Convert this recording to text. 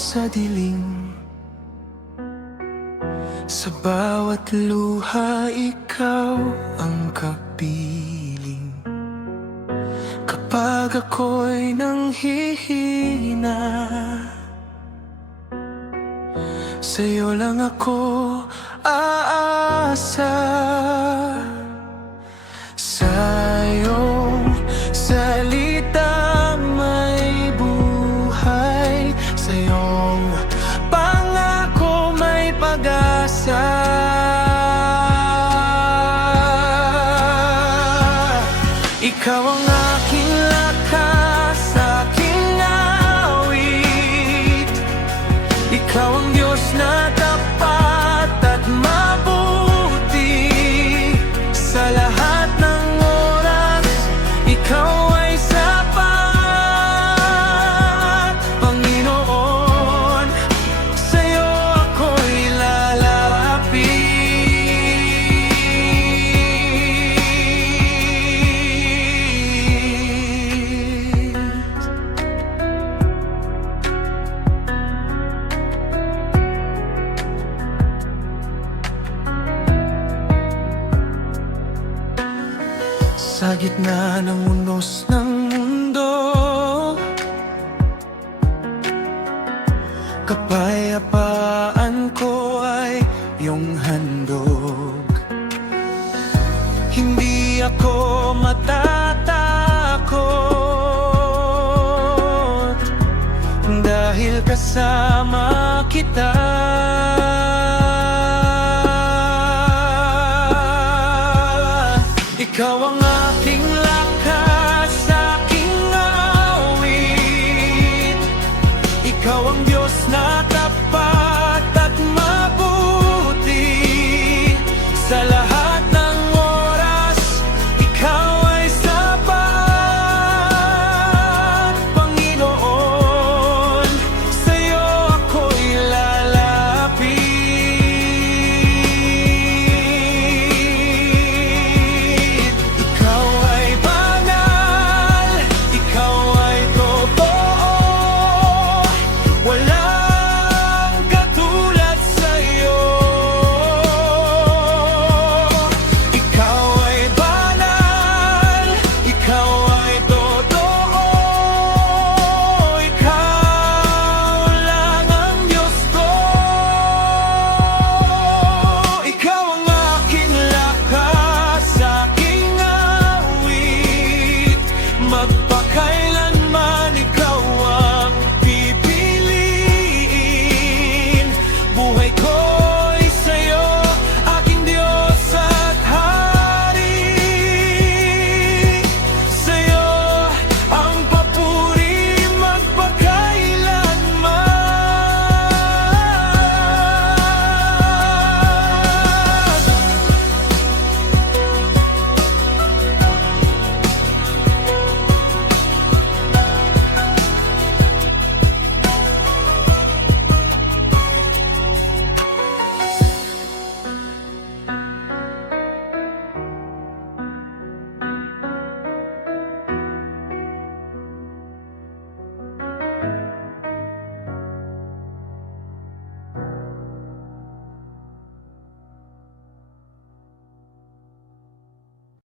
sa dilim. Sa bawat luha, ikaw ang kapiling. Kapag ako'y nanghihina, sa'yo lang ako aasa. Sa iyong salita may buhay, sa iyong pangako may pag-asa. Ikaw ang aking lakas, aking awit. Ikaw ang Diyos na tapat at mabuti. Sa lahat ng oras, ikaw ay sapat. Panginoon, sa'yo ako'y lalapit. Sa gitna ng unos ng mundo, kapayapaan ko ay iyong handog. Hindi ako matatakot dahil kasama kita. Ikaw ang aking lakas, aking awit. Ikaw ang Diyos na tapat